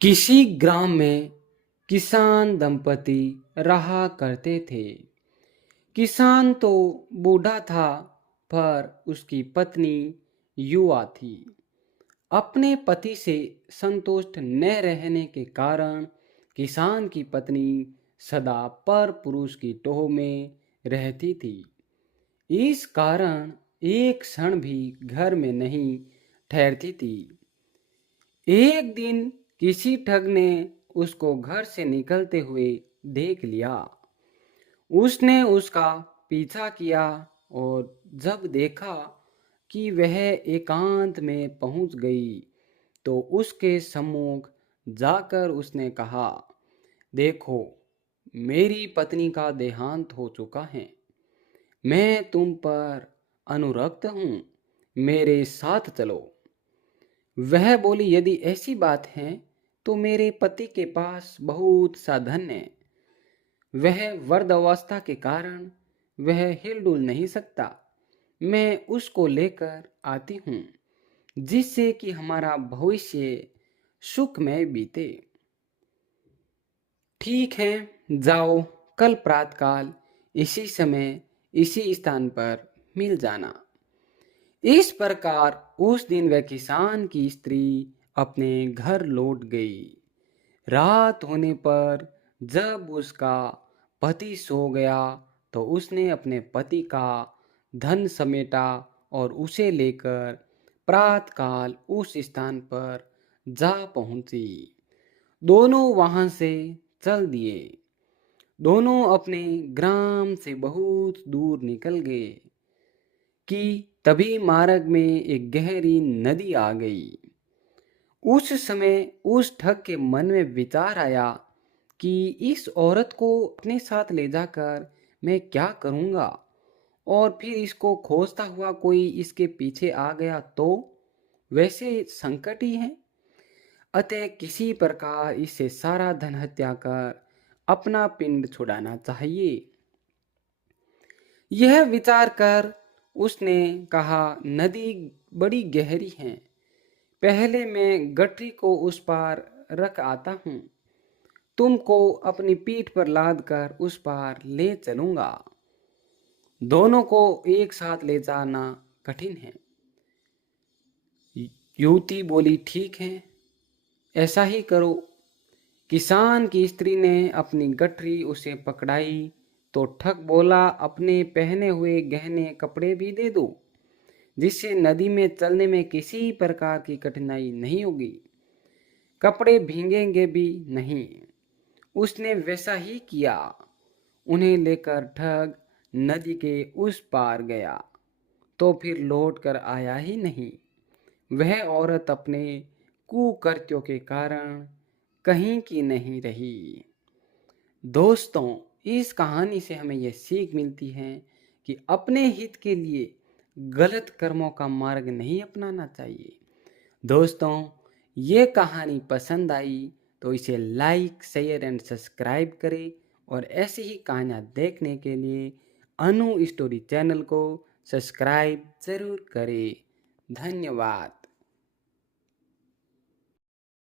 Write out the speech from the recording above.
किसी ग्राम में किसान दंपति रहा करते थे। किसान तो बूढ़ा था, पर उसकी पत्नी युवा थी। अपने पति से संतुष्ट न रहने के कारण किसान की पत्नी सदा पर पुरुष की टोह में रहती थी। इस कारण एक क्षण भी घर में नहीं ठहरती थी। एक दिन किसी ठग ने उसको घर से निकलते हुए देख लिया। उसने उसका पीछा किया और जब देखा कि वह एकांत में पहुंच गई, तो उसके सम्मुख जाकर उसने कहा, देखो, मेरी पत्नी का देहांत हो चुका है। मैं तुम पर अनुरक्त हूँ, मेरे साथ चलो। वह बोली, यदि ऐसी बात है तो मेरे पति के पास बहुत सा धन है। वह वृद्धावस्था के कारण वह हिलडुल नहीं सकता। मैं उसको लेकर आती हूँ, जिससे कि हमारा भविष्य सुखमय बीते। ठीक है, जाओ, कल प्रातःकाल इसी समय इसी स्थान पर मिल जाना। इस प्रकार उस दिन वह किसान की स्त्री अपने घर लौट गई। रात होने पर जब उसका पति सो गया, तो उसने अपने पति का धन समेटा और उसे लेकर प्रातःकाल उस स्थान पर जा पहुंची। दोनों वहां से चल दिए। दोनों अपने ग्राम से बहुत दूर निकल गए कि तभी मार्ग में एक गहरी नदी आ गई। उस समय उस ठग के मन में विचार आया कि इस औरत को अपने साथ ले जाकर मैं क्या करूंगा, और फिर इसको खोजता हुआ कोई इसके पीछे आ गया तो वैसे संकट ही है। अतः किसी प्रकार इससे सारा धन हत्या कर अपना पिंड छुड़ाना चाहिए। यह विचार कर उसने कहा, नदी बड़ी गहरी है, पहले मैं गठरी को उस पार रख आता हूँ। तुमको अपनी पीठ पर लाद कर उस पार ले चलूंगा। दोनों को एक साथ ले जाना कठिन है। युवती बोली, ठीक है, ऐसा ही करो। किसान की स्त्री ने अपनी गठरी उसे पकड़ाई तो ठग बोला, अपने पहने हुए गहने कपड़े भी दे दो, जिससे नदी में चलने में किसी प्रकार की कठिनाई नहीं होगी, कपड़े भीगेंगे भी नहीं। उसने वैसा ही किया। उन्हें लेकर ठग नदी के उस पार गया तो फिर लौट कर आया ही नहीं। वह औरत अपने कुकृत्यों के कारण कहीं की नहीं रही। दोस्तों, इस कहानी से हमें यह सीख मिलती है कि अपने हित के लिए गलत कर्मों का मार्ग नहीं अपनाना चाहिए। दोस्तों, ये कहानी पसंद आई तो इसे लाइक, शेयर एंड सब्सक्राइब करें, और ऐसी ही कहानियाँ देखने के लिए अनु स्टोरी चैनल को सब्सक्राइब जरूर करें। धन्यवाद।